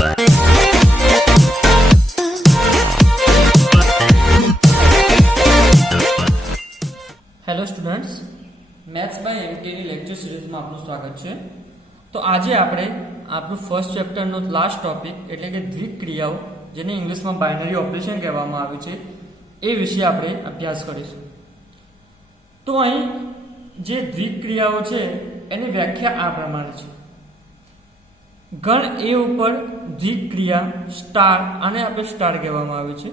Hello students, maths by એમટીની lecture સિરીઝમાં આપનું સ્વાગત છે. તો આજે આપણે આપણું ફર્સ્ટ ચેપ્ટરનો લાસ્ટ ટોપિક એટલે કે દ્વિક્રિયાઓ, જેને ઇંગ્લિશમાં બાઇનરી ઓપરેશન કહેવામાં આવે છે, એ વિશે આપણે અભ્યાસ કરીશું. તો અહીં જે દ્વિક્રિયાઓ છે એની વ્યાખ્યા આ પ્રમાણે છે. ગણ એ ઉપર દ્વિક્રિયા સ્ટાર, આને આપણે સ્ટાર કહેવામાં આવે છે,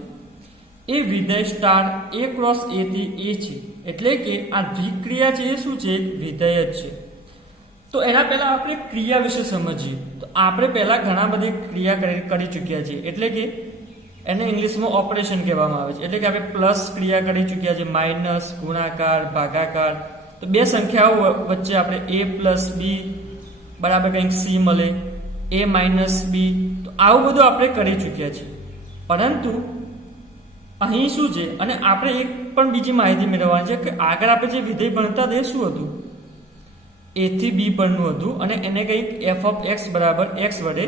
એ વિધેય સ્ટાર a ક્રોસ a થી a છે. એટલે કે આ દ્વિક્રિયા છે એ શું છે? વિધેય જ છે. તો એના પહેલા આપણે ક્રિયા વિશે સમજીએ. તો આપણે પહેલા ઘણા બધી ક્રિયા કરી ચૂક્યા છીએ, એટલે કે એને ઇંગ્લિશમાં ઓપરેશન કહેવામાં આવે છે. એટલે કે આપણે પ્લસ ક્રિયા કરી ચૂક્યા છે, માઇનસ, ગુણાકાર, ભાગાકાર. તો બે સંખ્યાઓ વચ્ચે આપણે a પ્લસ b બરાબર કંઈક c મળે, a માઇનસ b. તો આવું બધું આપણે કરી ચૂક્યા છીએ. પરંતુ અહીં શું છે, અને આપણે એક પણ બીજી માહિતી મેળવવાની છે કે આગળ આપણે જે વિધેય ભણતા તે શું હતું? a થી b પરનું હતું, અને એને કંઈક f ઓફ x બરાબર x વડે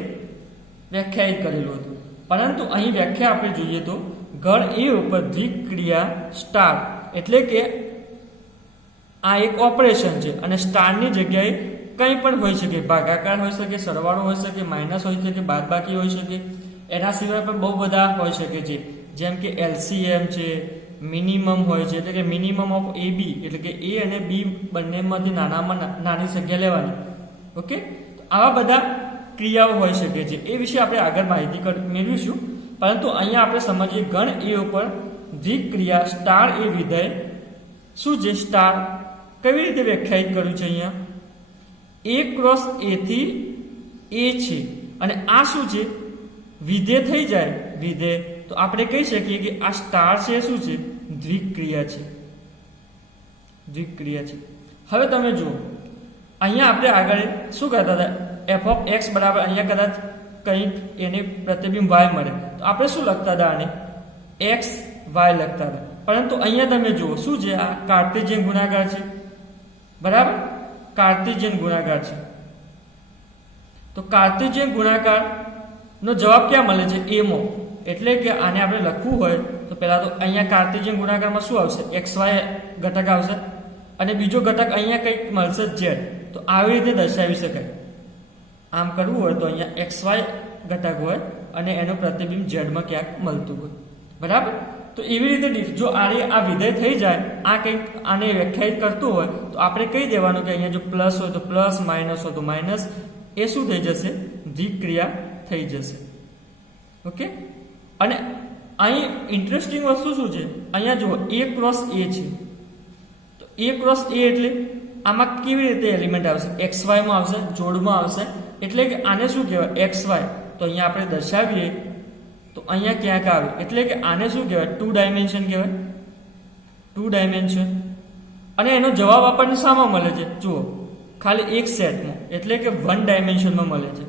વ્યાખ્યાયિત કરેલું હતું. પરંતુ અહીં વ્યાખ્યા આપણે જોઈએ તો ગણ એ ઉપર દ્વિક્રિયા સ્ટાર, એટલે કે આ એક ઓપરેશન છે, અને સ્ટારની જગ્યાએ કંઈ પણ હોઈ શકે. ભાગાકાર હોઈ શકે, સરવાળો હોઈ શકે, માઇનસ હોઈ શકે, બાદબાકી હોઈ શકે. એના સિવાય પણ બહુ બધા હોઈ શકે છે, જેમ કે LCM છે, મિનિમમ હોય છે, એટલે કે મિનિમમ ઓફ AB, એટલે કે A અને B બંનેમાંથી નાનામાં નાની સંખ્યા લેવાની. ઓકે, તો આવા બધા ક્રિયાઓ હોઈ શકે છે. એ વિશે આપણે આગળ માહિતી મેળવીશું. પરંતુ અહીંયા આપણે સમજીએ ગણ એ ઉપર દ્વિક્રિયા સ્ટાર એ વિધેય શું છે? સ્ટાર કેવી રીતે વ્યાખ્યાયિત કર્યું છે? અહીંયા a ક્રોસ a થી a છે, અને આ શું છે? વિધેય થઈ જાય. વિધેય તો આપણે કહી શકીએ કે આ સ્ટાર છે શું છે? દ્વિક્રિયા છે. દ્વિક્રિયા છે. હવે તમે જુઓ, અહીંયા આપણે આગળ શું કહેતા હતા? f ઓફ x બરાબર અહીંયા કદાચ કંઈક એને પ્રતિબિંબ y મળે, તો આપણે શું લખતા હતા? આને x y લખતા હતા. પરંતુ અહીંયા તમે જુઓ શું છે? આ કાર્ટેશિયન ગુણાકાર છે, બરાબર? કાર્ટેશિયન ગુણાકાર છે. તો કાર્ટેશિયન ગુણાકાર નો જવાબ ક્યાં મળે છે? a માં. એટલે કે આને આપણે લખવું હોય તો પહેલા તો અહીંયા કાર્ટેશિયન ગુણાકારમાં શું આવશે? xy ઘટક આવશે, અને બીજો ઘટક અહીંયા કંઈક મળશે z. તો આવી રીતે દર્શાવી શકાય. આમ કરવું હોય તો અહીંયા xy ઘટક હોય અને એનું પ્રતિબિંબ z માં ક્યાંક મળતું હોય, બરાબર? તો એવી રીતે જો આ વિધેય થઈ જાય, આ કંઈક આને વ્યાખ્યાયિત કરતું હોય, તો આપણે કહી દેવાનું કે અહીંયા જો પ્લસ હોય તો પ્લસ, માઇનસ હોય તો માઇનસ. એ શું થઈ જશે? દ્વિક્રિયા થઈ જશે. ઓકે, અને અહીં ઇન્ટરેસ્ટિંગ વસ્તુ શું છે? અહીંયા જુઓ a ક્રોસ a છે. તો a ક્રોસ a એટલે આમાં કેવી રીતે એલિમેન્ટ આવશે? xy માં આવશે, જોડમાં આવશે. એટલે કે આને શું કહેવાય? xy. તો અહીંયા આપણે દર્શાવીએ તો અહીંયા ક્યાંક આવે, એટલે કે આને શું કહેવાય? 2 ડાયમેન્શન કહેવાય. 2 ડાયમેન્શન. અને એનો જવાબ આપણને શામાં મળે છે? જુઓ, ખાલી એક સેટમાં, એટલે કે 1 ડાયમેન્શનમાં મળે છે.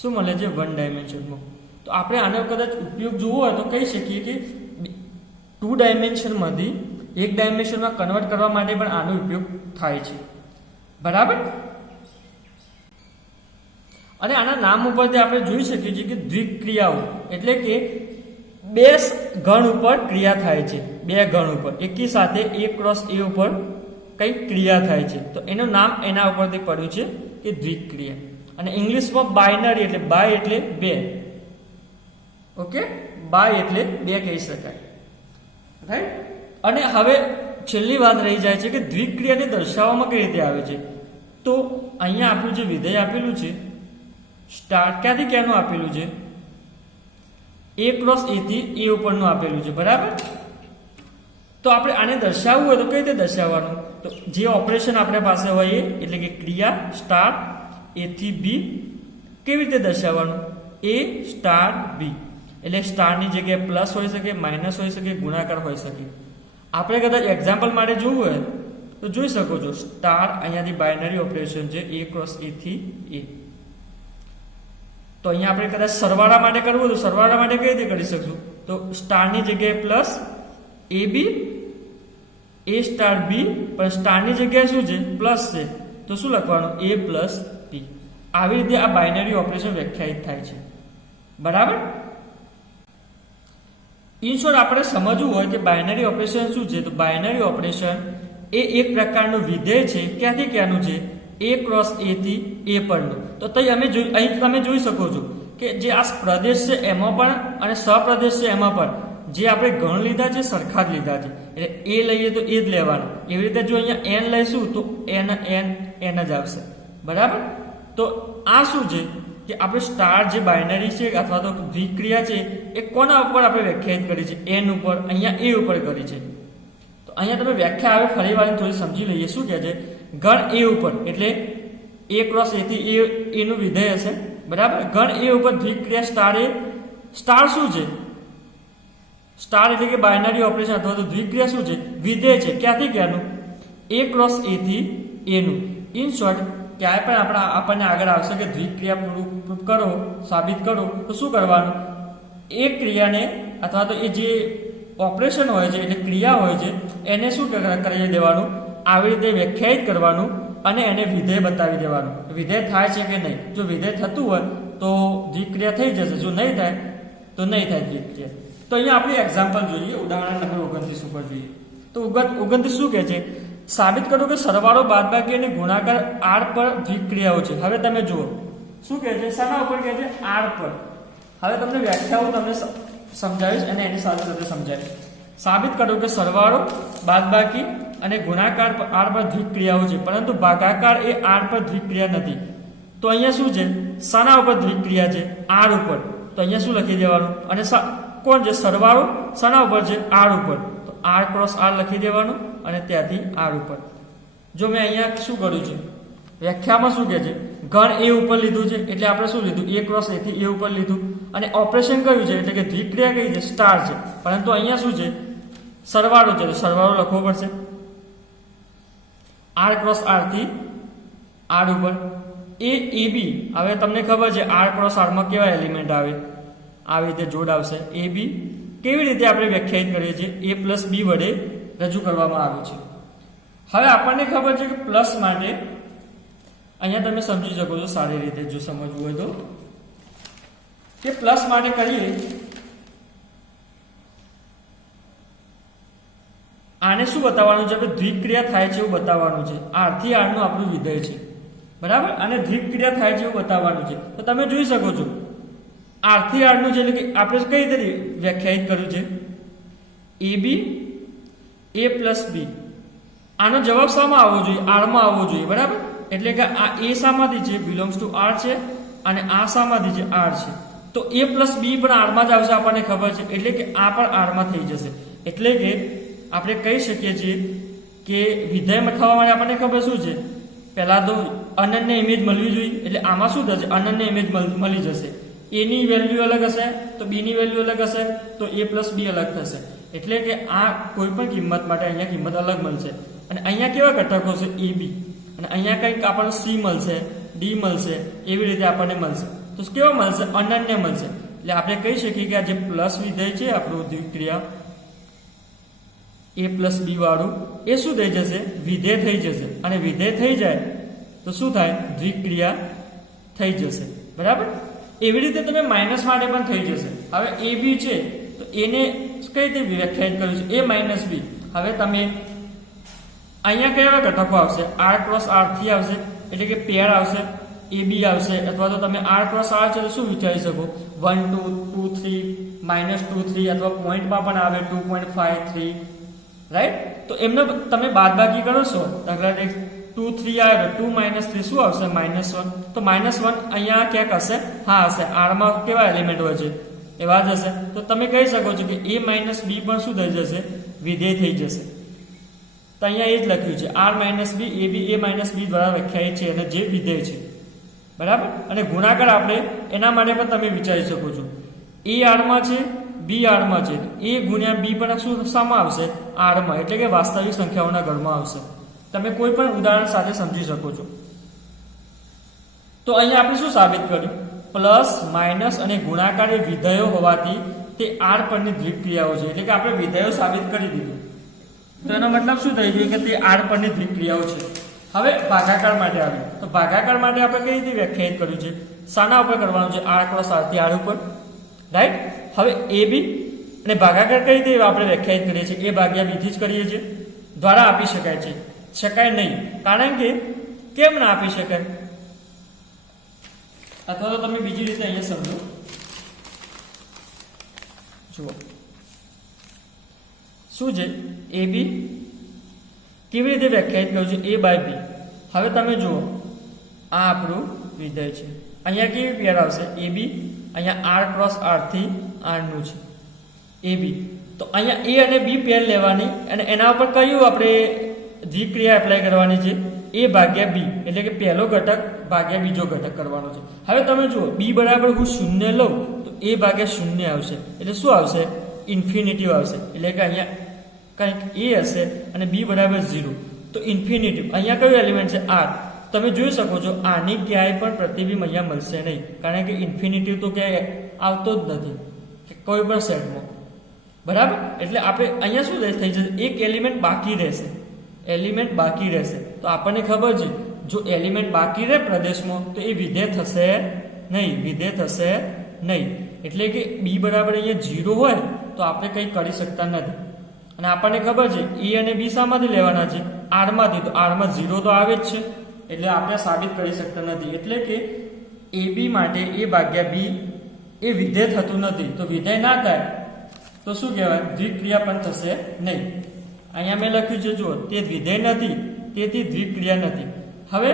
શું મળે છે? 1 ડાયમેન્શનમાં. તો આપણે આનો કદાચ ઉપયોગ જોવો હોય તો કહી શકીએ કે 2 ડાયમેન્શનમાંથી 1 ડાયમેન્શનમાં કન્વર્ટ કરવા માટે પણ આનો ઉપયોગ થાય છે, બરાબર? અને આના નામ ઉપરથી આપણે જોઈ શકીએ છીએ કે દ્વિક્રિયાઓ એટલે કે બે ગણ ઉપર ક્રિયા થાય છે. બે ગણ ઉપર એકી સાથે a ક્રોસ a ઉપર કંઈક ક્રિયા થાય છે, તો એનું નામ એના ઉપરથી પડ્યું છે કે દ્વિક્રિયા. અને ઇંગ્લિશમાં બાઇનરી એટલે બાય એટલે બે. ઓકે, બાય એટલે બે કહી શકાય, રાઈટ? અને હવે છેલ્લી વાત રહી જાય છે કે દ્વિક્રિયાને દર્શાવવામાં કઈ રીતે આવે છે. તો અહીંયા આપણું જે વિધેય આપેલું છે સ્ટાર, ક્યાંથી ક્યાંનું આપેલું છે? a ક્રોસ a થી a ઉપરનું આપેલું છે, બરાબર? તો આપણે આને દર્શાવવું હોય તો કઈ રીતે દર્શાવવાનું? તો જે ઓપરેશન આપણે પાસે હોય એ, એટલે કે ક્રિયા સ્ટાર a થી b, કેવી રીતે દર્શાવવાનું? a star b. એટલે સ્ટારની જગ્યાએ પ્લસ હોઈ શકે, માઇનસ હોઈ શકે, ગુણાકાર હોઈ શકે. આપણે કદાચ એક્ઝામ્પલ માટે જોવું હોય તો જોઈ શકો છો, સ્ટાર અહીંયાથી બાઇનરી ઓપરેશન છે a ક્રોસ a થી a. તો અહીંયા આપણે કદાચ સરવાળા માટે કરવું હોય તો સરવાળા માટે કઈ રીતે કરી શકશું? તો સ્ટારની જગ્યાએ plus ab, a star b, પણ સ્ટારની જગ્યાએ શું છે? પ્લસ છે, તો શું લખવાનું? a plus b. આવી રીતે આ બાઇનરી ઓપરેશન વ્યાખ્યાયિત થાય છે. બરાબર. ઇન શોર્ટ આપણે સમજવું હોય કે બાયનરી ઓપરેશન શું છે, તો બાયનરી ઓપરેશન એ એક પ્રકારનું વિધેય છે. ક્યાંથી ક્યાંનું છે? a ક્રોસ a થી a પરનું. તો અહીં તમે જોઈ શકો છો કે જે આ પ્રદેશ છે એમાં પણ અને સપ્રદેશ છે એમાં પણ જે આપણે ગણ લીધા છે સરખા જ લીધા છે. એટલે એ લઈએ તો એ જ લેવાનું. એવી રીતે જો અહીંયા n લઈશું તો n જ આવશે. બરાબર. તો આ શું છે કે આપણે સ્ટાર જે બાયનરી છે અથવા તો દ્વિક્રિયા છે એ કોના ઉપર આપણે વ્યાખ્યાયિત કરી છે? n ઉપર. અહીંયા a ઉપર કરી છે. તો અહીંયા તમે વ્યાખ્યા આવે ફરી વાર થોડી સમજી લઈએ. શું કહે છે? ગણ a ઉપર એટલે a ક્રોસ a થી a નું વિધેય હશે. બરાબર. ગણ a ઉપર દ્વિક્રિયા સ્ટાર એ. સ્ટાર શું છે? સ્ટાર એટલે કે બાયનરી ઓપરેશન અથવા તો દ્વિક્રિયા શું છે? વિધેય છે. ક્યાંથી ક્યાંનું? a ક્રોસ a થી a નું. ઇન શોર્ટ ક્યાંય પણ આપણને આગળ આવશે કે દ્વિક્રિયા પ્રૂફ કરો, સાબિત કરો, તો શું કરવાનું? એ ક્રિયાને અથવા તો એ જે ઓપરેશન હોય છે એટલે ક્રિયા હોય છે એને શું કરી દેવાનું? આવી રીતે વ્યાખ્યાયિત કરવાનું અને એને વિધેય બતાવી દેવાનું. વિધેય થાય છે કે નહીં. જો વિધેય થતું હોય તો દ્વિક્રિયા થઈ જશે. જો નહીં થાય તો નહીં થાય દ્વિક્રિયા. તો અહીંયા આપણે એક્ઝામ્પલ જોઈએ. ઉદાહરણ નંબર 29 ઉપર જોઈએ. તો 29 શું કહે છે? સાબિત કરો કે સરવાળો, બાદબાકી અને ગુણાકાર r પર દ્વિક્રિયાઓ છે. હવે તમે જુઓ શું કહે છે? શાના ઉપર કહે છે? r પર. હવે તમને વ્યાખ્યાઓ તમને સમજાવીશ અને એની સાથે સાથે સમજાવીશ. સાબિત કરો કે સરવાળો, બાદબાકી અને ગુણાકાર r પર દ્વિક્રિયાઓ છે, પરંતુ ભાગાકાર એ r પર દ્વિક્રિયા નથી. તો અહીંયા શું છે? શાના ઉપર દ્વિક્રિયા છે? r ઉપર. તો અહીંયા શું લખી દેવાનું? અને કોણ છે? સરવાળો શાના ઉપર છે? r ઉપર. તો r ક્રોસ r લખી દેવાનું અને ત્યાંથી r ઉપર. જો મેં અહીંયા શું કર્યું છે? વ્યાખ્યામાં શું કહે છે? ગણ a ઉપર લીધું છે એટલે આપણે શું લીધું? a ક્રોસ a થી a ઉપર લીધું. અને ઓપરેશન કયું છે? એટલે કે દ્વિક્રિયા કઈ છે? સ્ટાર છે. પરંતુ અહીંયા શું છે? સરવાળો છે. તો સરવાળો લખવો પડશે r ક્રોસ r થી r ઉપર. a ab. હવે તમને ખબર છે r ક્રોસ r માં કેવા એલિમેન્ટ આવે? આવી રીતે જોડ આવશે. ab કેવી રીતે આપણે વ્યાખ્યાયિત કરીએ છીએ? a પ્લસ b વડે રજૂ કરવામાં આવ્યું છે. હવે આપણને ખબર છે કે પ્લસ માટે અહીંયા તમે સમજી શકો છો સારી રીતે જો સમજવું હોય તો કે પ્લસ માટે કરીએ આને શું બતાવવાનું છે? આપણે દ્વિક્રિયા થાય છે એવું બતાવવાનું છે. r થી r નું આપણું વિધેય છે. બરાબર. અને દ્વિક્રિયા થાય છે એવું બતાવવાનું છે. તો તમે જોઈ શકો છો r થી r નું છે એટલે કે આપણે કઈ રીતે વ્યાખ્યાયિત કર્યું છે? ab a plus b. આનો જવાબ શામાં આવવો જોઈએ? r માં આવવો જોઈએ. બરાબર. એટલે કે આ a શામાંથી છે? બિલોંગ્સ ટુ r છે. અને આ શામાંથી છે? r છે. તો a પ્લસ b પણ r માં જ આવશે આપણને ખબર છે. એટલે કે આ પણ r માં થઈ જશે. એટલે કે આપણે કહી શકીએ છીએ કે વિધેય થવા માટે આપણને ખબર શું છે? પહેલા તો અનન્ય ઇમેજ મળવી જોઈએ. એટલે આમાં શું થશે? અનન્ય ઇમેજ મળી જશે. a ની વેલ્યુ અલગ હશે તો b ની વેલ્યુ અલગ હશે તો a પ્લસ b અલગ થશે. એટલે કે આ કોઈ પણ કિંમત માટે અહીંયા કિંમત અલગ મળશે. અને અહીંયા કેવા ઘટકો છે? ab. અને અહીંયા કંઈક આપણને c મળશે, d મળશે, એવી રીતે આપણને મળશે. તો કેવા મળશે? અનન્ય મળશે. એટલે આપણે કહી શકીએ કે આ જે પ્લસ વિધેય છે આપણું દ્વિક્રિયા a પ્લસ b વાળું એ શું થઈ જશે? વિધેય થઈ જશે. અને વિધેય થઈ જાય તો શું થાય? દ્વિક્રિયા થઈ જશે. બરાબર. એવી રીતે તમે માઇનસ માટે પણ થઈ જશે. હવે a b છે તો એને કઈ રીતે વ્યાખ્યાયિત કર્યું છે? a minus b. હવે તમે અહીંયા કેવા ઘટકો આવશે? r ક્રોસ r થી આવશે એટલે કે પેર આવશે, ab આવશે. અથવા તો તમે r ક્રોસ r છે તો શું વિચારી શકો? 1 2 2 3 -2 3 અથવા પોઈન્ટમાં પણ આવે 2.5 3. રાઈટ. તો એમને તમે બાદબાકી કરો છો. દાખલા તરીકે 2 3 આવે તો 2 - 3 શું આવશે? -1. તો -1 અહીંયા ક્યાંક હશે? હા હશે. r માં કેવા એલિમેન્ટ હોય છે? એવા જ હશે. તો તમે કહી શકો છો કે a માઇનસ b પણ શું થઈ જશે? વિધેય થઈ જશે. તો અહીંયા એ જ લખ્યું છે r minus b ab a minus b દ્વારા વ્યાખ્યાયિત છે અને જે વિધેય છે. બરાબર. અને ગુણાકાર આપણે એના માટે પણ તમે વિચારી શકો છો. a r માં છે, b r માં છે. a ગુણ્યા b પણ શું શામાં આવશે? r માં. એટલે કે વાસ્તવિક સંખ્યાઓના ઘરમાં આવશે. તમે કોઈ પણ ઉદાહરણ સાથે સમજી શકો છો. તો અહીંયા આપણે શું સાબિત કર્યું? પ્લસ, માઇનસ અને ગુણાકાર એ વિધેયો હોવાથી તે r પરની દ્વિક્રિયાઓ છે. એટલે કે આપણે વિધેયો સાબિત કરી દીધું. તો એનો મતલબ શું થઈ ગયું કે તે r પરની દ્વિક્રિયાઓ છે. હવે ભાગાકાર માટે આવે તો ભાગાકાર માટે આપણે કઈ રીતે વ્યાખ્યાયિત કર્યું છે? શાના ઉપર કરવાનું છે? r ક્રોસ r થી r ઉપર. રાઈટ. હવે એ બી અને ભાગાકાર કઈ રીતે આપણે વ્યાખ્યાયિત કરીએ છીએ? એ ભાગ્યા બી થી જ કરીએ છીએ. દ્વારા આપી શકાય છે? શકાય નહીં. કારણ કે કેમ ના આપી શકાય? અથવા તો તમે બીજી રીતે અહીંયા સમજો. જુઓ શું છે? એ બી કેવી રીતે વ્યાખ્યાયિત કર્યું છે? એ બાય બી. હવે તમે જુઓ, આ આપણું વિધેય છે. અહીંયા કેવી પેર આવશે? એ બી. અહીંયા આર ક્રોસ આર થી આર નું છે એ બી. તો અહીંયા એ અને બી પેર લેવાની અને એના ઉપર કયું આપણે દ્વિક્રિયા એપ્લાય કરવાની છે? એ ભાગ્યા બી, એટલે કે પહેલો ઘટક ભાગ્યા બીજો ઘટક કરવાનો છે. હવે તમે જુઓ, બી બરાબર હું શૂન્ય લઉં તો એ ભાગ્યા શૂન્ય આવશે, એટલે શું આવશે? ઇન્ફિનિટિવ આવશે. એટલે કે અહીંયા કંઈક એ હશે અને બી બરાબર 0, તો ઇન્ફિનિટિવ. અહીંયા કયું એલિમેન્ટ છે? આર. તમે જોઈ શકો છો આની ક્યાંય પણ પ્રતિબિંબ અહીંયા મળશે નહીં, કારણ કે ઇન્ફિનિટિવ તો ક્યાંય આવતો જ નથી કોઈ પણ સેટમાં. બરાબર. એટલે આપણે અહીંયા શું થઈ જશે? એક એલિમેન્ટ બાકી રહેશે. એલિમેન્ટ બાકી રહેશે તો આપણને ખબર છે, જો એલિમેન્ટ બાકી રહે પ્રદેશમાં તો એ વિધેય થશે નહીં. વિધેય થશે નહીં. એટલે કે બી બરાબર અહીંયા 0 હોય તો આપણે કંઈ કરી શકતા નથી. અને આપણને ખબર છે એ અને બી શામાંથી લેવાના છે? આરમાંથી. તો આરમાં 0 તો આવે જ છે, એટલે આપણે સાબિત કરી શકતા નથી. એટલે કે એ બી માટે એ ભાગ્યા બી એ વિધેય થતું નથી. તો વિધેય ના થાય તો શું કહેવાય? દ્વિક્રિયા પણ થશે નહીં. અહીંયા મેં લખ્યું છે, જુઓ, તે વિધેય નથી તેથી દ્વિક્રિયા નથી. હવે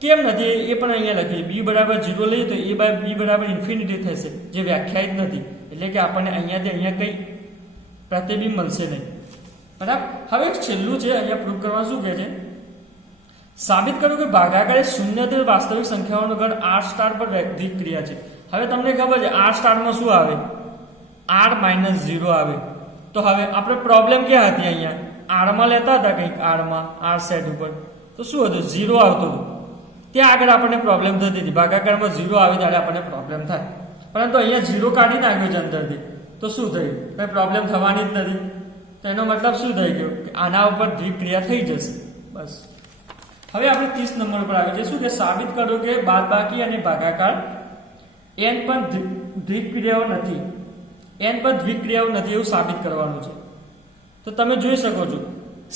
કેમ નથી એ પણ અહીંયા લખ્યું છે. બી બરાબર 0 લઈએ તો એ બાય બી બરાબર ઇન્ફિનિટી થશે, જે વ્યાખ્યાયિત નથી. એટલે કે આપણને અહીંયાથી અહીંયા કંઈ પ્રતિબિંબ મળશે નહીં. બરાબર. હવે છેલ્લું છે, અહીંયા પ્રૂવ કરવા શું કહે છે? સાબિત કરો કે ભાગાકાર એ શૂન્યથી વાસ્તવિક સંખ્યાઓનો ગણ આર સ્ટાર પર દ્વિક્રિયા છે. હવે તમને ખબર છે આર સ્ટારમાં શું આવે? આર માઇનસ 0 આવે. તો હવે આપણે પ્રોબ્લેમ ક્યાં હતી? અહીંયા આરમાં લેતા હતા કંઈક, આરમાં આર સેટ ઉપર તો શું હતું? 0 આવતું હતું. ત્યાં આગળ આપણને પ્રોબ્લેમ થતી હતી. ભાગાકારમાં 0 આવે ત્યારે આપણને પ્રોબ્લેમ થાય. પરંતુ અહીંયા 0 કાઢી નાખ્યો છે અંદરથી, તો શું થયું? કંઈ પ્રોબ્લેમ થવાની જ નથી. તો એનો મતલબ શું થઈ ગયો? કે આના ઉપર દ્વિક્રિયા થઈ જશે. બસ. હવે આપણે 30 નંબર પર આવે છે. શું કે સાબિત કરો કે બાદબાકી અને ભાગાકાર n પર દ્વિક્રિયાઓ નથી. n પર દ્વિક્રિયાઓ નથી એવું સાબિત કરવાનું છે. તો તમે જોઈ શકો છો,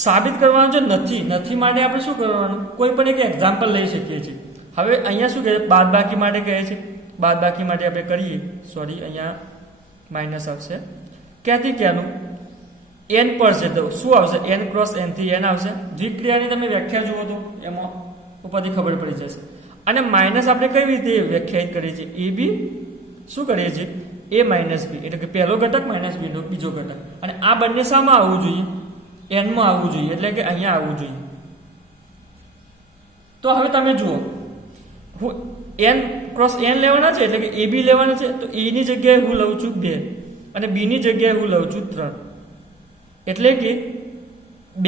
સાબિત કરવાનું છે નથી. નથી માટે આપણે શું કરવાનું? કોઈ પણ એક એક્ઝામ્પલ લઈ શકીએ છીએ. હવે અહીંયા શું કહે છે? બાદબાકી માટે કહે છે. બાદબાકી માટે આપણે કરીએ. સોરી, અહીંયા માઇનસ આવશે. ક્યાંથી ક્યાંનું? n પર છે તો શું આવશે? n ક્રોસ n થી n આવશે. દ્વિક્રિયાની તમે વ્યાખ્યા જુઓ તો એમાં ઉપરથી ખબર પડી જશે. અને માઇનસ આપણે કઈ રીતે વ્યાખ્યાયિત કરીએ છીએ? એ બી શું કરીએ છીએ? a માઇનસ બી, એટલે કે પહેલો ઘટક માઇનસ બી નો બીજો ઘટક. અને આ બંને શામાં આવવું જોઈએ? n માં આવવું જોઈએ, એટલે કે અહીંયા આવવું જોઈએ. તો હવે તમે જુઓ, હું n ક્રોસ n લેવાના છે, એટલે કે a બી લેવાના છે. તો a ની જગ્યાએ હું લઉં છું 2 અને b ની જગ્યાએ હું લઉં છું 3. એટલે કે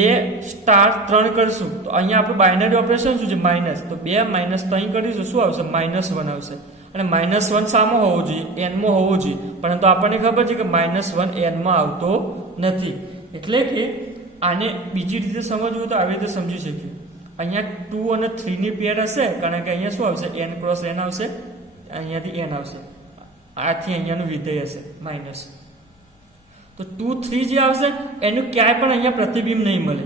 2 સ્ટાર 3 કરશું તો અહીંયા આપણું બાઇનરી ઓપરેશન શું છે? માઇનસ. તો 2 માઇનસ 3 કરીશું, શું આવશે? -1 આવશે. અને -1 શામાં હોવો જોઈએ? n માં હોવો જોઈએ. પરંતુ આપણને ખબર છે કે -1 n માં આવતો નથી. એટલે કે આને બીજી રીતે સમજવું તો આવી રીતે સમજી શકીએ. અહીંયા 2 અને 3 ની પેર હશે, કારણ કે અહીંયા શું આવશે? n ક્રોસ n આવશે, અહીંયાથી n આવશે, આથી અહીંયાનું વિધેય હશે માઇનસ. તો 2 3 જે આવશે એનું ક્યાંય પણ અહીંયા પ્રતિબિંબ નહીં મળે.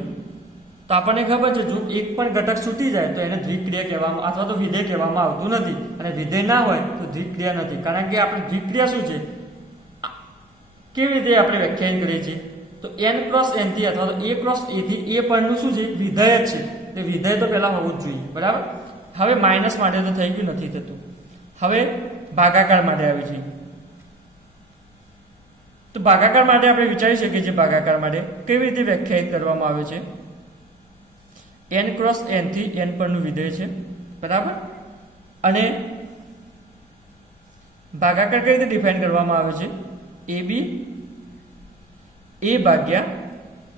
તો આપણને ખબર છે જો એક પણ ઘટક છૂટી જાય તો એને દ્વિક્રિયા કહેવામાં અથવા તો વિધેય કહેવામાં આવતું નથી. અને વિધેય ના હોય તો દ્વિક્રિયા નથી. કારણ કે આપણે દ્વિક્રિયા શું છે, કેવી રીતે આપણે વ્યાખ્યાયિત કરીએ છીએ? તો n ક્રોસ n થી અથવા તો a ક્રોસ a થી a પરનું શું છે? વિધેય જ છે. તે વિધેય તો પહેલા હોવું જ જોઈએ. બરાબર. હવે માઇનસ માટે તો થઈ ગયું, નથી થતું. હવે ભાગાકાર માટે આવી જઈએ. તો ભાગાકાર માટે આપણે વિચારી શકીએ છીએ ભાગાકાર માટે કેવી રીતે વ્યાખ્યાયિત કરવામાં આવે છે? n ક્રોસ n થી n પરનું વિધેય છે. બરાબર. અને ભાગાકાર કઈ રીતે ડિફાઇન કરવામાં આવે છે? ab a ભાગ્યા b.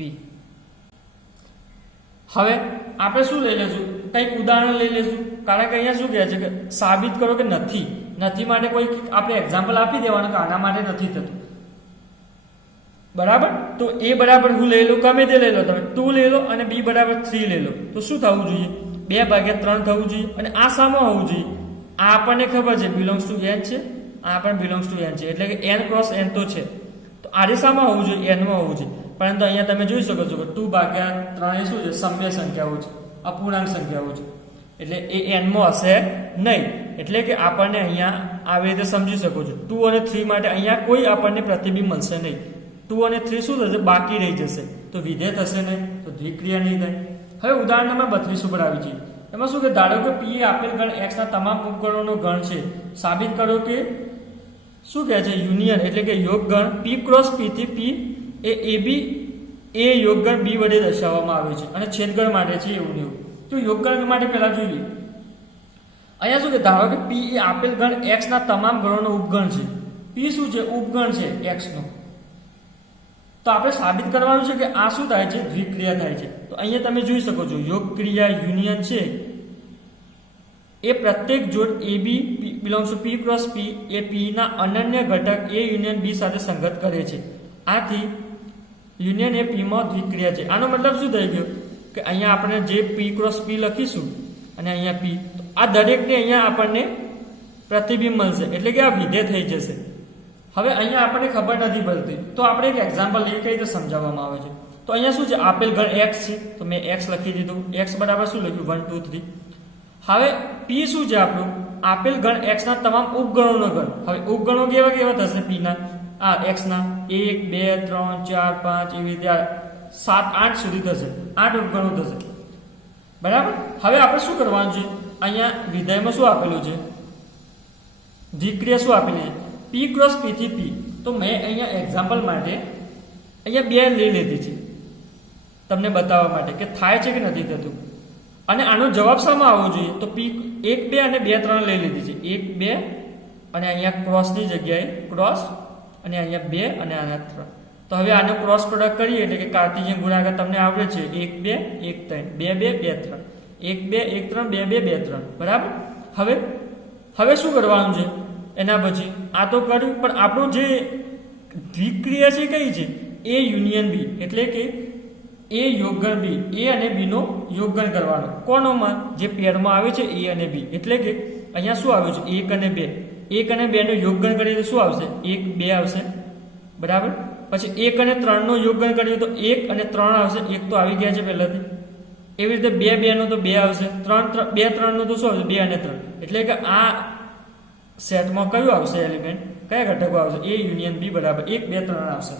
હવે આપણે શું લઈ લેશું? કંઈક ઉદાહરણ લઈ લેશું. કારણ કે અહીંયા શું કહે છે કે સાબિત કરો કે નથી. નથી માટે કોઈ આપણે એક્ઝામ્પલ આપી દેવાનું કે આના માટે નથી થતું. બરાબર. તો a બરાબર હું લઈ લો, ગમે તે લઈ લો તમે, 2 લઈ લો અને b બરાબર 3 લઈ લો. તો શું થવું જોઈએ? 2 ભાગ્યા 3 થવું જોઈએ. અને આ શામાં હોવું જોઈએ? આ આપણને ખબર છે બિલોંગ્સ ટુ n છે, આ પણ બિલોંગ્સ ટુ n છે, એટલે કે n ક્રોસ n તો છે. તો આ દિશામાં હોવું જોઈએ, n માં હોવું જોઈએ, પરંતુ અહીંયા તમે જોઈ શકો છો કે 2/3 એ શું છે, સમય સંખ્યાઓ છે, અપૂર્ણાંક સંખ્યાઓ છે, એટલે એ n માં હશે નહીં. એટલે કે આપણને અહીંયા આવી રીતે સમજી શકો છો 2 અને 3 માટે અહીંયા કોઈ આપણને પ્રતિબિંબ મળશે નહીં. 2 અને 3 શું થશે, બાકી રહી જશે, તો વિધેય થશે નહીં, તો દ્વિક્રિયા નહીં થાય. હવે ઉદાહરણ નંબર 32 ઉપર આવી જઈએ. એમાં શું કે ધારો કે p એ આપેલ ગણ x ના તમામ ઉપગણોનો ગણ છે. સાબિત કરો કે શું કહે છે, યુનિયન એટલે કે યોગ ગણ p ક્રોસ p થી p એ ab એ યોગ ગણ b વડે દર્શાવવામાં આવે છે અને છેદગણ માટે છે એવું ને એવું. તો યોગ ગણ માટે પહેલા જોઈએ. અહીંયા શું કે ધારો કે p એ આપેલ ગણ x ના તમામ ગણોનો ઉપગણ છે. p શું છે, ઉપગણ છે x નો. તો આપણે સાબિત કરવાનું છે કે આ શું થાય છે, દ્વિક્રિયા થાય છે. તો અહીંયા તમે જોઈ શકો છો યોગ ક્રિયા યુનિયન છે એ પ્રત્યેક જોડ AB belongs to P cross P A P ના અનન્ય ઘટક A યુનિયન B સાથે સંગત કરે છે. આથી યુનિયન એ P માં દ્વિક્રિયા છે. આનો મતલબ શું થઈ ગયો કે અહીંયા આપણે જે P ક્રોસ P લખીશું અને અહીંયા P, તો આ દરેકને અહીંયા આપણને પ્રતિબિંબ મળશે, એટલે કે આ વિધેય થઈ જશે. હવે અહીંયા આપણને ખબર નથી પડતી, તો આપણે એક એક્ઝામ્પલ લઈએ કઈ રીતે સમજાવવામાં આવે છે. તો અહીંયા શું છે, આપેલ ગણ x છે, તો મેં x લખી દીધું. x બરાબર શું લખ્યું, 1 2 3. હવે p શું છે આપણું, આપેલ ગણ x ના તમામ ઉપગણોનો ગણ. હવે ઉપગણો કેવા કેવા થશે p ના, આ x ના 1 2 3 4 5 એવી રીતે 7 8 સુધી થશે, 8 ઉપગણો થશે, બરાબર. હવે આપણે શું કરવાનું છે, અહીંયા વિધેયમાં શું આપેલું છે, દ્વિક્રિયા શું આપેલી છે, p ક્રોસ p થી p. તો મેં અહીંયા એક્ઝામ્પલ માટે અહીંયા 2 લઈ લીધી છે તમને બતાવવા માટે કે થાય છે કે નથી થતું. અને આનો જવાબ શામાં આવવો જોઈએ, તો p 1 2 અને 2 3 લઈ લીધી છે. 1 2 અને અહીંયા ક્રોસની જગ્યાએ ક્રોસ અને અહીંયા 2 અને આના 3. તો હવે આનો ક્રોસ પ્રોડક્ટ કરીએ એટલે કે કાર્ટેશિયન ગુણાકાર તમને આવડે છે, 1 2 1 3 2 2 2 3 1 2 1 3 2 2 2 3, બરાબર. હવે શું કરવાનું છે, એના પછી આ તો કર્યું, પણ આપણું જે દ્વિક્રિયા છે કઈ છે, A યુનિયન B, એટલે કે A યોગગણ B, A અને B નો યોગગણ કરવાનો. કોણોમાં, જે પેરમાં આવે છે A અને B, એટલે કે અહીંયા શું આવ્યું છે 1 અને 2. 1 અને 2 નો યોગગણ કરીએ તો શું આવશે, 1 2 આવશે, બરાબર. પછી 1 અને 3 નો યોગગણ કરીએ તો 1 અને 3 આવશે, 1 તો આવી ગયા છે પહેલાથી. એવી રીતે 2 2 નો તો 2 આવશે, 3 2 3 નો તો શું આવશે, 2 અને 3. એટલે કે આ સેટમાં કયું આવશે એલિમેન્ટ, કયા ઘટકો આવશે, A યુનિયન B બરાબર 1 2 3 આવશે.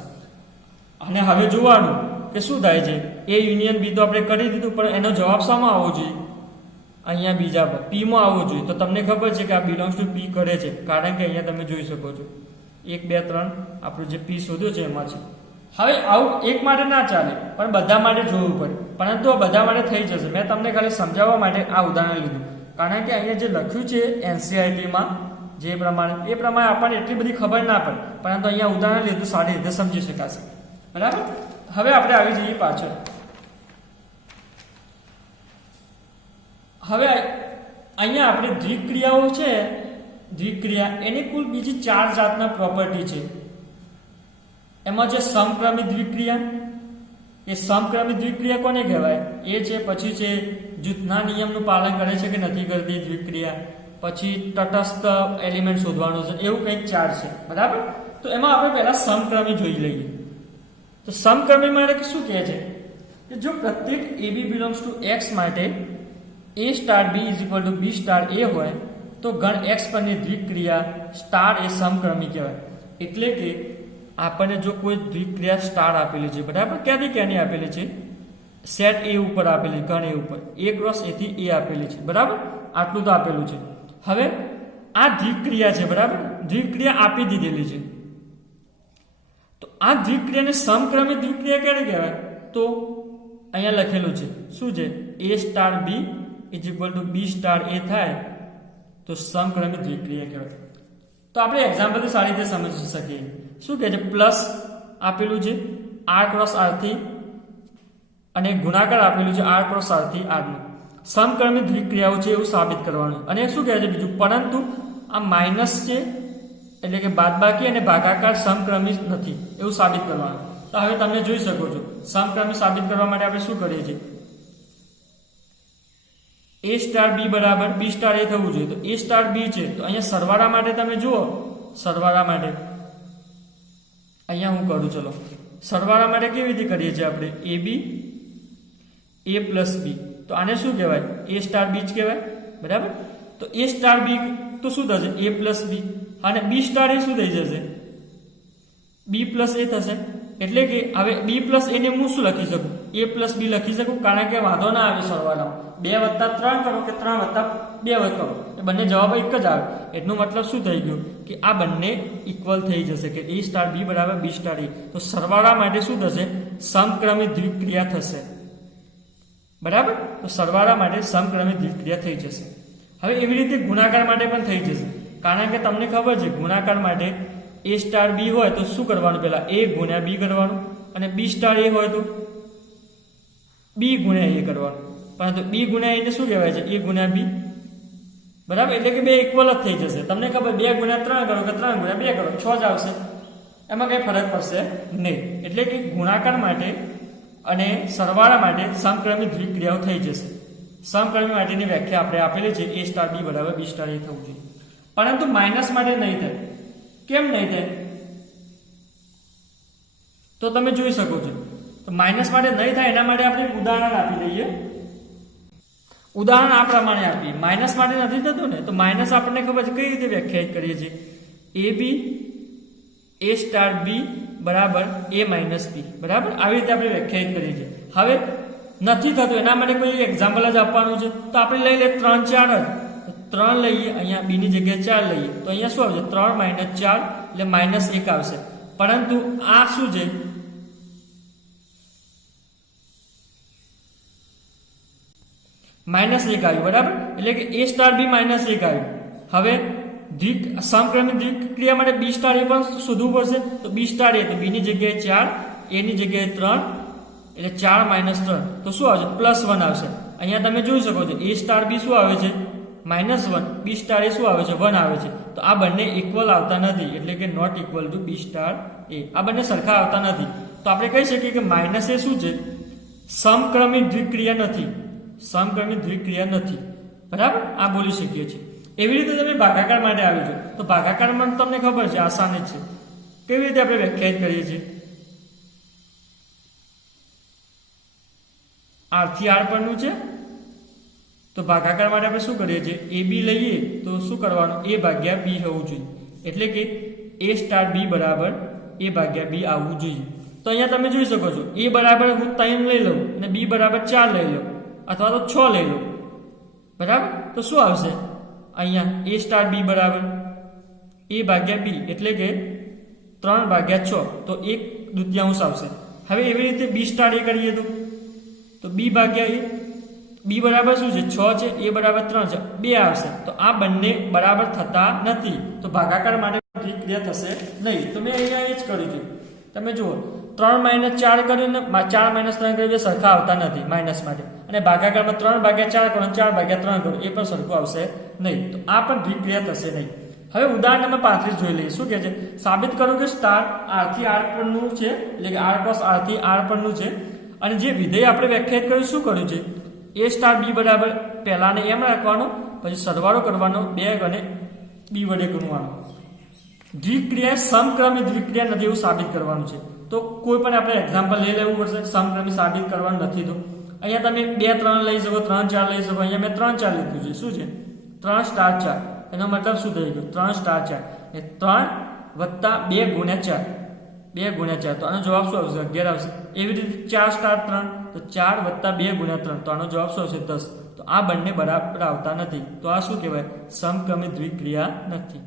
અને હવે જોવાનું કે શું થાય છે, A યુનિયન B તો આપણે કરી દીધું, પણ એનો જવાબ શામાં આવવો જોઈએ, અહીંયા બીજા પર P માં આવવો જોઈએ. તો તમને ખબર છે કે આ બિલોંગ્સ ટુ P કરે છે, કારણ કે અહીંયા તમે જોઈ શકો છો 1 2 3 આપણું જે P શોધ્યો છે એમાં છે. હવે આવું એક માટે ના ચાલે, પણ બધા માટે જોવું પડે, પરંતુ આ બધા માટે થઈ જશે. મેં તમને ખાલી સમજાવવા માટે આ ઉદાહરણ લીધું, કારણ કે અહીંયા જે લખ્યું છે NCERT માં જે પ્રમાણે, એ પ્રમાણે આપણને એટલી બધી ખબર ના પડે, પરંતુ અહીંયા ઉદાહરણ લીધું સારી રીતે સમજી શકાશે, બરાબર. હવે આપણે આવી જઈએ પાછળ. હવે અહીંયા આપણે દ્વિક્રિયાઓ છે, દ્વિક્રિયા એની કુલ બીજી 4 જાતના પ્રોપર્ટી છે. એમાં જે સમક્રમિક દ્વિક્રિયા, એ સમક્રમિક દ્વિક્રિયા કોને કહેવાય, એ છે. પછી છે જૂથના નિયમનું પાલન કરે છે કે નથી કરતી દ્વિક્રિયા. પછી તટસ્થ એલિમેન્ટ શોધવાનું છે, એવું કંઈક 4 છે, બરાબર. તો એમાં આપણે પહેલા સમક્રમી જોઈ લઈએ. તો સમક્રમી માટે શું કહે છે કે જો પ્રત્યેક AB બિલોંગ્સ ટુ x માટે A star B is equal to B star A હોય તો ગણ x પરની દ્વિક્રિયા સ્ટાર એ સમક્રમી કહેવાય. એટલે કે આપણને જો કોઈ દ્વિક્રિયા સ્ટાર આપેલી છે, બરાબર, ક્યાંની આપેલી છે, સેટ A ઉપર આપેલી, ગણ A ઉપર, A ક્રોસ A થી A આપેલી છે, બરાબર, આટલું તો આપેલું છે. હવે આ દ્વિક્રિયા છે, બરાબર, દ્વિક્રિયા આપી દીધેલી છે. તો આ દ્વિક્રિયાને સમક્રમિક દ્વિક્રિયા ક્યારે કહેવાય, તો અહીંયા લખેલું છે શું છે, A star B is equal to B star A થાય તો સમક્રમિક દ્વિક્રિયા કહેવાય. તો આપણે એક્ઝામ્પલથી સારી રીતે સમજી શકીએ. શું કહે છે, પ્લસ આપેલું છે R ક્રોસ R થી અને ગુણાકાર આપેલું છે R ક્રોસ R થી R નું. સમક્રમિક દ્વિક્રિયાઓ છે એવું સાબિત કરવાનું. અને શું કહે છે બીજું, પરંતુ આ માઇનસ છે એટલે કે બાદબાકી અને ભાગાકાર સમક્રમી નથી એવું સાબિત કરવાનું. તો હવે તમે જોઈ શકો છો સમક્રમી સાબિત કરવા માટે આપણે શું કરીએ છીએ, A સ્ટાર B બરાબર B સ્ટાર A થવું જોઈએ. તો A સ્ટાર B છે, તો અહીંયા સરવાળા માટે તમે જુઓ સરવાળા માટે અહીંયા હું કરું, ચલો સરવાળા માટે કેવી રીતે કરીએ છીએ આપણે, એ બી એ પ્લસ બી, તો આને શું કહેવાય, એ સ્ટાર બી જ કહેવાય, બરાબર. તો એ સ્ટાર બી તો શું થશે, એ પ્લસ બી, અને બી સ્ટાર એ શું થઈ જશે, બી પ્લસ એ થશે. એટલે કે હવે બી પ્લસ એને હું શું લખી શકું, એ પ્લસ બી લખી શકું, કારણ કે વાંધો ના આવે સરવાળામાં 2 + 3 કરો કે 3 + 2 કરો, એ બંને જવાબ એક જ આવે. એનો મતલબ શું થઈ ગયું કે આ બંને ઇક્વલ થઈ જશે, કે એ સ્ટાર બી બરાબર બી સ્ટાર એ. તો સરવાળા માટે શું થશે, સમક્રમિક દ્વિક્રિયા થશે, બરાબર. તો સરવાળા માટે સમક્રમિક દ્વિક્રિયા થઈ જશે. હવે એવી રીતે ગુણાકાર માટે પણ થઈ જશે, કારણ કે તમને ખબર છે ગુણાકાર માટે એ સ્ટાર બી હોય તો શું કરવાનું, પહેલા એ ગુણ્યા બી કરવાનું, અને બી સ્ટાર એ હોય તો બી ગુણ્યા એ કરવાનું. પરંતુ બી ગુણ્યા એને શું કહેવાય છે, એ ગુણ્યા બી, બરાબર. એટલે કે બે ઇક્વલ જ થઈ જશે. તમને ખબર 2 × 3 કરો કે 3 × 2 કરો 6 જ આવશે, એમાં કઈ ફરક પડશે નહીં. એટલે કે ગુણાકાર માટે અને સરવાળા માટે સમક્રમિક દ્વિક્રિયાઓ થઈ જશે. સમક્રમિક માટેની વ્યાખ્યા આપણે આપેલી છે, એ સ્ટાર બી બરાબર બી સ્ટાર એ થવું જોઈએ. પરંતુ માઇનસ માટે નહીં થાય. કેમ નહીં થાય, તો તમે જોઈ શકો છો. તો માઇનસ માટે નહીં થાય એના માટે આપણે ઉદાહરણ આપી દઈએ. ઉદાહરણ આ પ્રમાણે આપીએ. માઇનસ માટે નથી થતું ને, તો માઇનસ આપણને ખબર છે કઈ રીતે વ્યાખ્યાયિત કરીએ છીએ, એ બી એ સ્ટાર બી બરાબર એ માઇનસ બી, બરાબર. આવી રીતે આપણે વ્યાખ્યાયિત કરીએ છીએ. હવે નથી થતું એના માટે કોઈ એક્ઝામ્પલ જ આપવાનું છે, તો આપણે લઈ લઈએ 3 4 જ. 3 લઈએ, અહીંયા બી ની જગ્યાએ 4 લઈએ, તો અહીંયા શું આવશે, 3 - 4 એટલે -1 આવશે. પરંતુ આ શું છે, -1 આવ્યું, બરાબર. એટલે કે એ સ્ટાર બી -1 આવ્યું. હવે સમક્રમિક દ્વિક્રિયા માટે બી સ્ટાર એ પણ શોધવું પડશે. તો બી સ્ટાર એ, તો બી ની જગ્યાએ 4, એ ની જગ્યાએ 3, એટલે 4 - 3, તો શું આવશે, +1 આવશે. અહીંયા તમે જોઈ શકો છો એ સ્ટાર બી શું આવે છે, -1, બી સ્ટાર એ શું આવે છે, 1 આવે છે. તો આ બંને ઇક્વલ આવતા નથી, એટલે કે not equal to B star A. આ બંને સરખા આવતા નથી. તો આપણે કહી શકીએ કે માઇનસ એ શું છે, સમક્રમિક દ્વિક્રિયા નથી, સમક્રમિક દ્વિક્રિયા નથી, બરાબર. આ બોલી શકીએ છીએ. એવી રીતે તમે ભાગાકાર માટે આવી જાઓ, તો ભાગાકારમાં તમને ખબર છે આસાન જ છે. કેવી રીતે આપણે વ્યાખ્યાયિત કરીએ છીએ, R થી R પરનું છે, તો ભાગાકાર માટે આપણે શું કરીએ છીએ, એ બી લઈએ તો શું કરવાનું, એ ભાગ્યા બી હોવું જોઈએ. એટલે કે એ સ્ટાર બી બરાબર એ ભાગ્યા બી આવવું જોઈએ. તો અહીંયા તમે જોઈ શકો છો, એ બરાબર હું 3 લઈ લઉં અને બી બરાબર 4 લઈ લઉં, અથવા તો 6 લઈ લઉં, બરાબર. તો શું આવશે, અહીંયા એ સ્ટાર બી બરાબર એ ભાગ્યા બી, એટલે કે 3/6, તો 1/2 આવશે. હવે એવી રીતે બી સ્ટાર એ કરીએ તો બી ભાગ્યા એ, બી બરાબર શું છે, 6 છે, એ બરાબર 3 છે, 2 આવશે. તો આ બંને બરાબર થતા નથી, તો ભાગાકાર માટે દ્વિક્રિયા થશે નહીં. તો મેં અહીંયા એ જ કર્યું છે. તમે જુઓ 3 - 4 કરીને 4 - 3 કરીને સરખા આવતા નથી માઇનસ માટે, અને ભાગાકારમાં 3/4 કરો 4/3 કરો એ પણ સરખું આવશે નહીં. તો આ પણ દ્વિક્રિયા થશે નહીં. હવે ઉદાહરણ નંબર 35 જોઈ લઈએ. શું કહે છે, સાબિત કરો કે સ્ટાર R થી R પરનું છે, એટલે કે R cos R થી R પરનું છે, અને જે વિધેય આપણે વ્યાખ્યાયિત કર્યું શું કર્યું છે, એ સ્ટાર બી બરાબર પહેલાને એમ રાખવાનો, પછી સરવાળો કરવાનો 2 અને બી વડે ગુણવાનો. દ્વિક્રિયા સમક્રમિક દ્વિક્રિયા નથી એવું સાબિત કરવાનું છે. તો કોઈ પણ આપણે એક્ઝામ્પલ લઈ લેવું પડશે, સમક્રમિક સાબિત કરવાનું નથી. તો અહીંયા તમે 2 3 લઈ શકો, 3 4 લઈ શકો. અહીંયા મેં 3 4 લીધું છે. શું છે, 3 સ્ટાર 4, એનો મતલબ શું થઈ ગયો, 3 સ્ટાર 4 એ 3 + 2 × 4, 2 × 4, તો આનો જવાબ શું આવશે, 11 આવશે. એવી રીતે 4 સ્ટાર 3, તો 4 + 2 × 3, તો આનો જવાબ શું આવશે, 10. તો આ બંને બરાબર આવતા નથી. તો આ શું કહેવાય, સમક્રમિક દ્વિક્રિયા નથી.